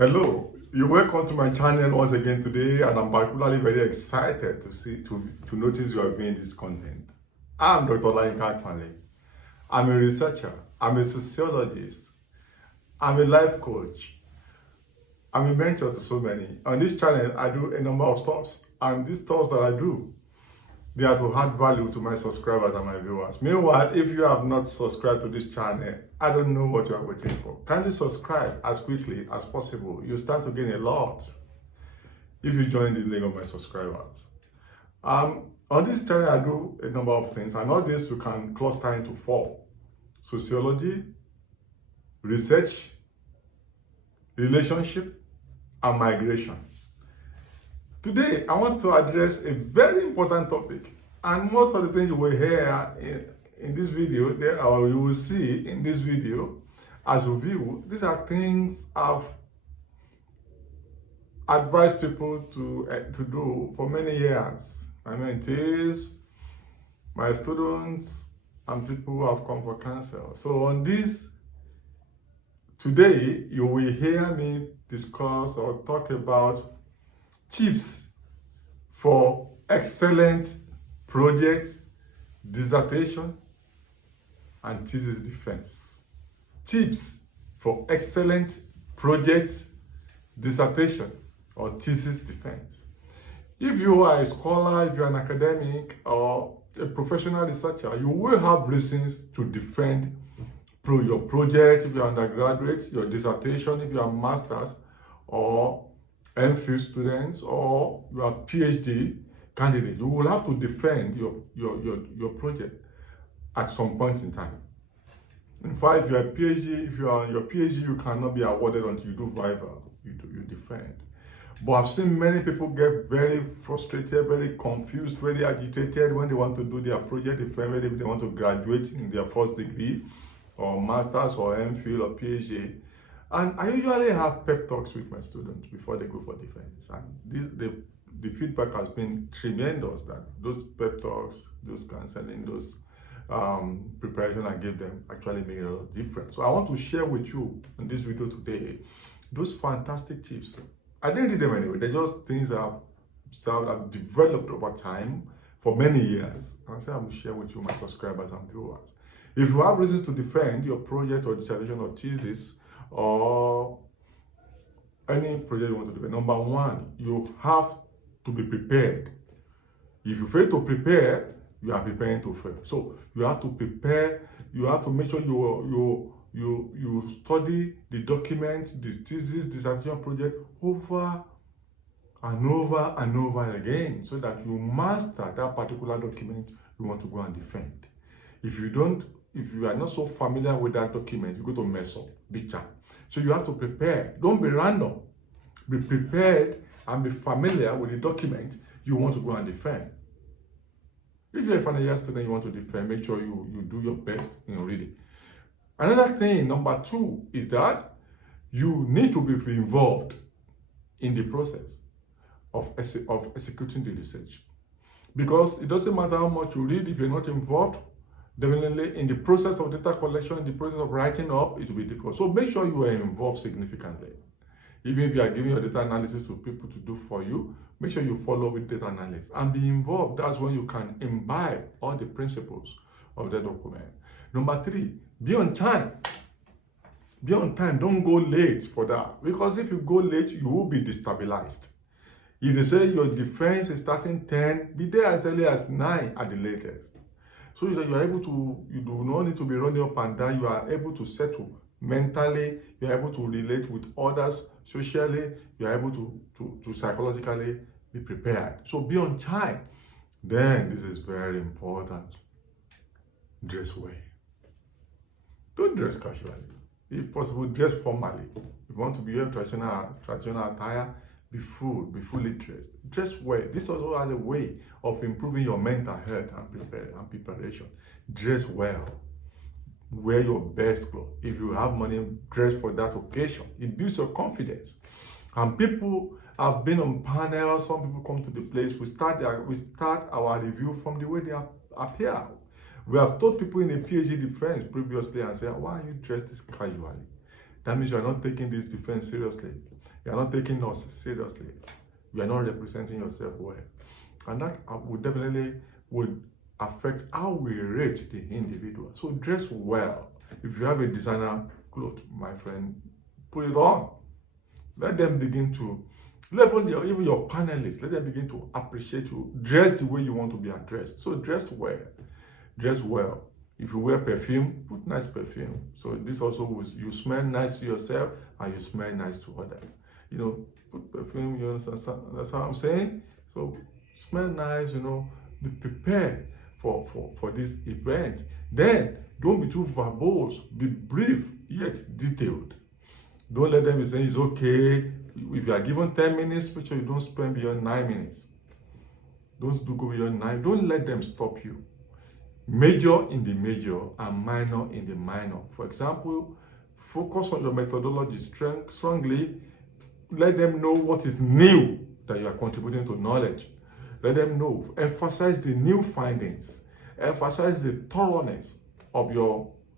Hello, you're welcome to my channel once again today, and I'm particularly very excited to notice you are viewing this content. I'm Dr. Lainka Kwanle. I'm a researcher, I'm a sociologist, I'm a life coach, I'm a mentor to so many. On this channel, I do a number of stuff, and these stuff that I do, they are to add value to my subscribers and my viewers. Meanwhile, if you have not subscribed to this channel, I don't know what you are waiting for. Kindly subscribe as quickly as possible. You start to gain a lot if you join the link of my subscribers. On this channel, I do a number of things, and all this you can cluster into 4: sociology, research, relationship, and migration. Today, I want to address a very important topic, and most of the things you will hear in this video, or you will see in this video as a review, these are things I've advised people to do for many years. My mentees, my students, and people who have come for counsel. So on this, today, you will hear me discuss or talk about tips for excellent project, dissertation, and thesis defense. Tips for excellent project, dissertation, or thesis defense. If you are a scholar, if you're an academic or a professional researcher, you will have reasons to defend your project, if you're undergraduate, your dissertation, if you are masters, or MPhil students, or you are PhD candidate. You will have to defend your project at some point in time. In fact, if you are a PhD, if you are on your PhD, you cannot be awarded until you do Viva. You defend. But I've seen many people get very frustrated, very confused, very agitated when they want to do their project defense, whether they want to graduate in their first degree, or masters, or MPhil, or PhD. And I usually have pep talks with my students before they go for defense. And the feedback has been tremendous, that those pep talks, those counseling, those preparation I give them actually make a difference. So I want to share with you in this video today those fantastic tips. I didn't read them anyway. They're just things that I've developed over time for many years. And I said I will share with you, my subscribers and viewers. If you have reasons to defend your project or dissertation or thesis, or any project you want to do, number one, you have to be prepared. If you fail to prepare, you are preparing to fail. So you have to prepare. You have to make sure you study the document, the thesis, dissertation project over and over and over again, so that you master that particular document you want to go and defend. If you are not so familiar with that document, you're going to mess up big time. So you have to prepare. Don't be random. Be prepared and be familiar with the document you want to go and defend. If you're a final year student you want to defend, make sure you do your best in reading. Another thing, number 2, is that you need to be involved in the process of executing the research. Because it doesn't matter how much you read, if you're not involved, definitely in the process of data collection, in the process of writing up, it will be difficult. So make sure you are involved significantly. Even if you are giving your data analysis to people to do for you, make sure you follow with data analysis and be involved. That's when you can imbibe all the principles of the document. Number 3, be on time. Be on time. Don't go late for that. Because if you go late, you will be destabilized. If they say your defense is starting 10, be there as early as 9 at the latest. So that you are able to, you do not need to be running up and down. You are able to settle mentally. You are able to relate with others socially. You are able to psychologically be prepared. So be on time. Then this is very important. Dress well. Don't dress casually. If possible, dress formally. If you want to be a traditional attire, be fully dressed. Dress well. This also has a way of improving your mental health and preparation. Dress well. Wear your best clothes. If you have money, dress for that occasion. It builds your confidence. And people have been on panels. Some people come to the place. We start our review from the way they appear. We have told people in a PhD defense previously and said, why are you dressed this casually? That means you are not taking this defense seriously. You are not taking us seriously. You are not representing yourself well. And that would affect how we rate the individual. So dress well. If you have a designer clothes, my friend, put it on. Let them begin to, even your panelists, let them begin to appreciate you. Dress the way you want to be addressed. So dress well. Dress well. If you wear perfume, put nice perfume. So this also, you smell nice to yourself and you smell nice to others. You know, put perfume, you understand? That's what I'm saying. So smell nice, you know, be prepared for this event. Then don't be too verbose, be brief yet detailed. Don't let them be saying it's okay. If you are given 10 minutes, make sure you don't spend beyond 9 minutes. Don't go beyond 9. Don't let them stop you. Major in the major and minor in the minor. For example, focus on your methodology strongly. Let them know what is new that you are contributing to knowledge. Let them know. Emphasize the new findings. Emphasize the thoroughness of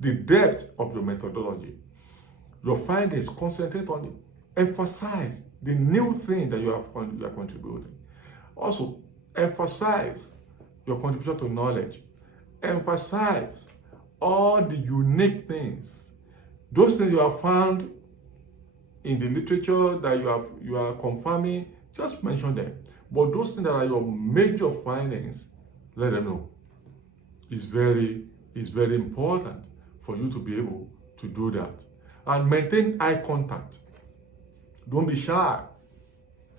the depth of your methodology. Your findings, concentrate on it. Emphasize the new thing that you are contributing. Also, emphasize your contribution to knowledge. Emphasize all the unique things. Those things you have found in the literature that you are confirming, just mention them. But those things that are your major findings, let them know. It's very important for you to be able to do that. And maintain eye contact. Don't be shy.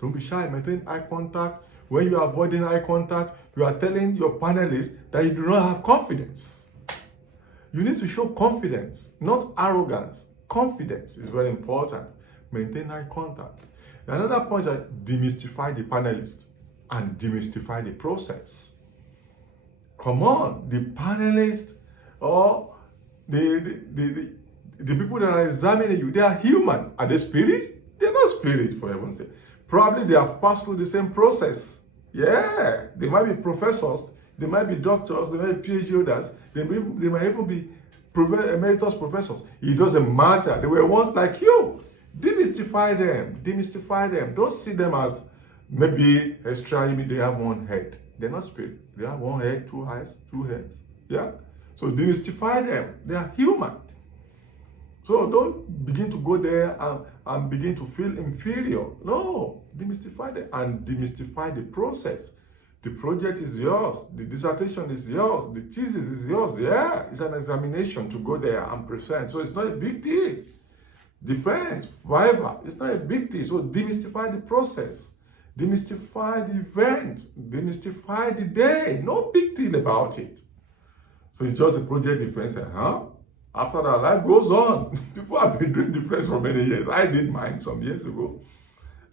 Don't be shy. Maintain eye contact. When you are avoiding eye contact, you are telling your panelists that you do not have confidence. You need to show confidence, not arrogance. Confidence is very important. Maintain eye contact. Another point is that demystify the panelists and demystify the process. Come on, the panelists or the people that are examining you, they are human. Are they spirit? They're not spirit, for heaven's sake. Probably they have passed through the same process. Yeah, they might be professors, they might be doctors, they might be PhD holders, they might even be emeritus professors. It doesn't matter. They were once like you. Demystify them. Demystify them. Don't see them as maybe extra, they have one head. They're not spirit. They have one head, two eyes, two heads. Yeah? So demystify them. They are human. So don't begin to go there and begin to feel inferior. No, demystify them and demystify the process. The project is yours. The dissertation is yours. The thesis is yours. Yeah, it's an examination to go there and present. So it's not a big deal. Defense, viva, it's not a big deal. So demystify the process. Demystify the event. Demystify the day. No big deal about it. So it's just a project defense. After that, life goes on. People have been doing defense for many years. I did mine some years ago.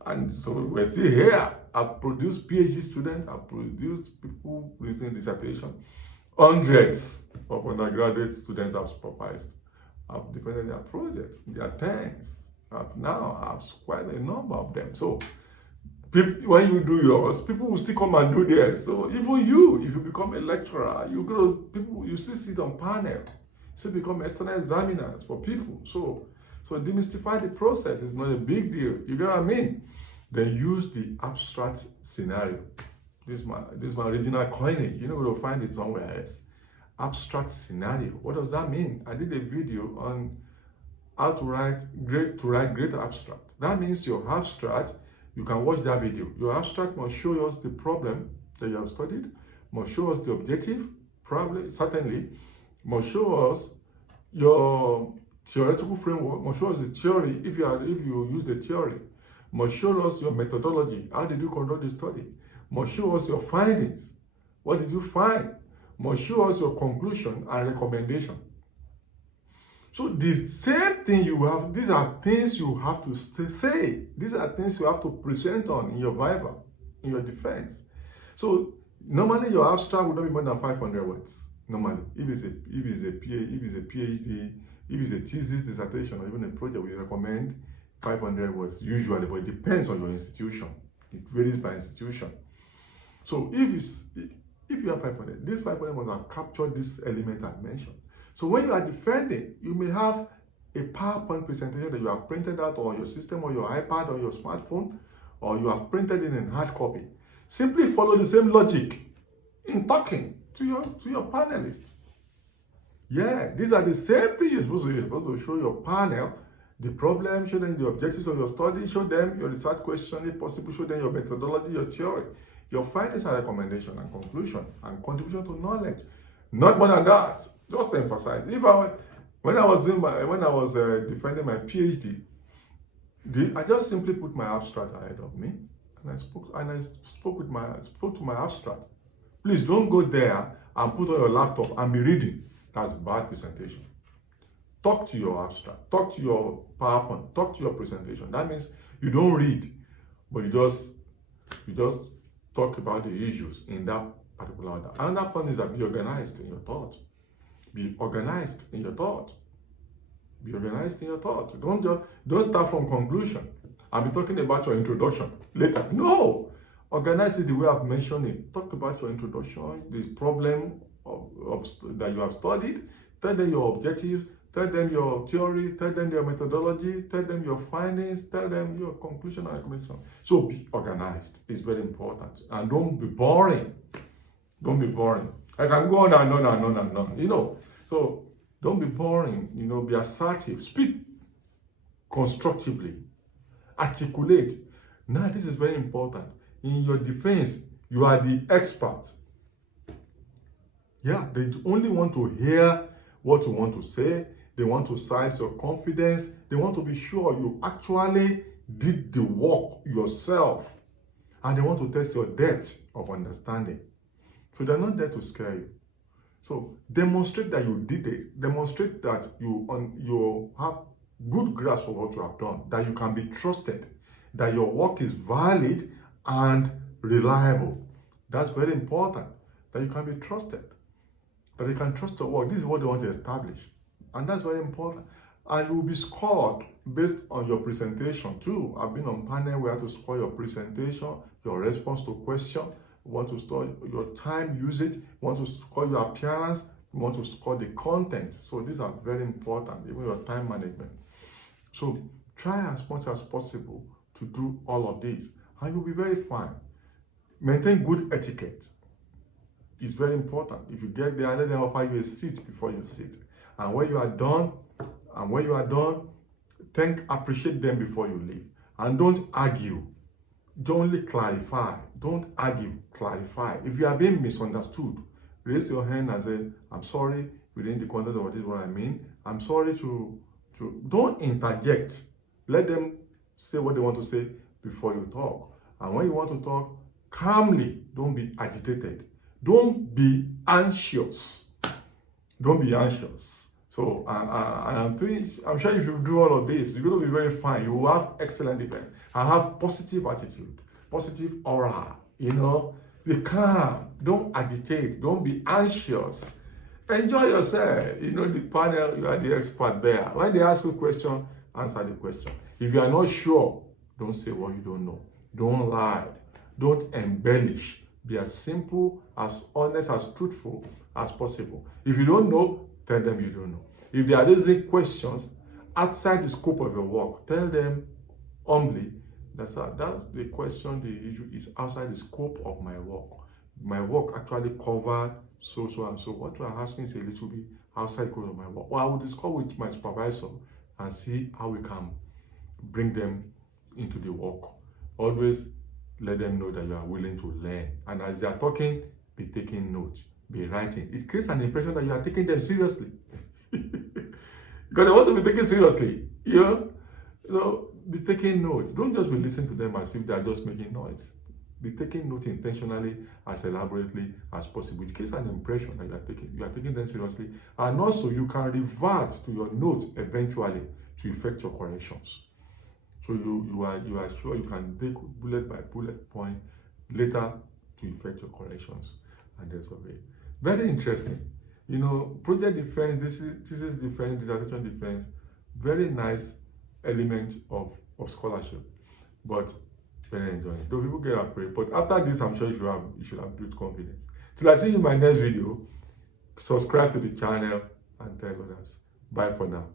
And so we're still here. I've produced PhD students. I've produced people writing dissertation. Hundreds of undergraduate students have supervised. I've defended their projects, their things. I've quite a number of them. So when you do yours, people will still come and do theirs. So even you, if you become a lecturer, you still sit on panel. Still become external examiners for people. So demystify the process. It's not a big deal. You get what I mean? Then use the abstract scenario. This is my original coinage. You know, we'll find it somewhere else. Abstract scenario. What does that mean? I did a video on how to write great abstract. That means your abstract, you can watch that video. Your abstract must show us the problem that you have studied, must show us the objective, probably, certainly, must show us your theoretical framework, must show us the theory, if you use the theory, must show us your methodology, how did you conduct the study, must show us your findings, what did you find, must show us your conclusion and recommendation. So the same thing you have, these are things you have to say, these are things you have to present on in your viva, in your defense. So normally your abstract would not be more than 500 words. Normally, if it's a PhD, if it's a thesis, dissertation, or even a project, we recommend 500 words usually, but it depends on your institution. It varies by institution. So if you have 500, this 500 must have captured this element I mentioned. So when you are defending, you may have a PowerPoint presentation that you have printed out on your system or your iPad or your smartphone, or you have printed it in hard copy. Simply follow the same logic in talking to your panelists. Yeah, these are the same things you're supposed to do. You're supposed to show your panel the problem, show them the objectives of your study, show them your research question, if possible, show them your methodology, your theory, your findings and recommendation and conclusion and contribution to knowledge. Not more than that. Just to emphasize. When I was defending my PhD, I just simply put my abstract ahead of me, and I spoke to my abstract. Please don't go there and put on your laptop and be reading. That's bad presentation. Talk to your abstract, talk to your PowerPoint, talk to your presentation. That means you don't read, but you just talk about the issues in that particular order. Another point is that be organized in your thought. Be organized in your thought. Be organized in your thought. Don't start from conclusion and be talking about your introduction later. No! Organize it the way I've mentioned it. Talk about your introduction, the problem that you have studied, tell them your objectives, tell them your theory, tell them your methodology, tell them your findings, tell them your conclusion and recommendation. So be organized. It's very important. And don't be boring. Don't be boring. I can go on and on and on and on. So don't be boring. Be assertive. Speak constructively. Articulate. Now, this is very important. In your defense, you are the expert. Yeah, they only want to hear what you want to say. They want to size your confidence. They want to be sure you actually did the work yourself. And they want to test your depth of understanding. So they're not there to scare you. So demonstrate that you did it. Demonstrate that you have good grasp of what you have done. That you can be trusted. That your work is valid and reliable. That's very important. That you can be trusted. That you can trust your work. This is what they want to establish. And that's very important. And you will be scored based on your presentation too. I've been on panel where you have to score your presentation, your response to question. You want to score your time usage. You want to score your appearance. You want to score the content. So these are very important, even your time management. So try as much as possible to do all of this. And you'll be very fine. Maintain good etiquette. It's very important. If you get there, let them offer you a seat before you sit. And when you are done, appreciate them before you leave. And don't argue. Don't only clarify. Don't argue, clarify. If you are being misunderstood, raise your hand and say, I'm sorry, within the context of what is what I mean. I'm sorry to don't interject. Let them say what they want to say before you talk. And when you want to talk, calmly, don't be agitated. Don't be anxious. Don't be anxious. So, I'm sure if you do all of this, you're going to be very fine. You will have excellent event. And have positive attitude, positive aura. Be calm. Don't agitate. Don't be anxious. Enjoy yourself. The panel, you are the expert there. When they ask you a question, answer the question. If you are not sure, don't say what you don't know. Don't lie. Don't embellish. Be as simple, as honest, as truthful as possible. If you don't know, tell them you don't know. If they are raising questions outside the scope of your work, tell them humbly that the question, the issue is outside the scope of my work. My work actually covered so and so. What you are asking is a little bit outside the scope of my work. Or I will discuss with my supervisor and see how we can bring them into the work. Always let them know that you are willing to learn. And as they are talking, be taking notes, be writing. It creates an impression that you are taking them seriously. Because they want to be taken seriously. So be taking notes. Don't just be listening to them as if they are just making noise. Be taking notes intentionally, as elaborately as possible. It creates an impression that you are taking them seriously. And also you can revert to your notes eventually to effect your corrections. So you are sure you can take bullet by bullet point later to effect your corrections and the rest of it. Very interesting. Project defense, thesis defense, dissertation defense, very nice element of scholarship, but very enjoying. Though people get afraid, but after this, I'm sure you should have built confidence. Till I see you in my next video, subscribe to the channel and tell others. Bye for now.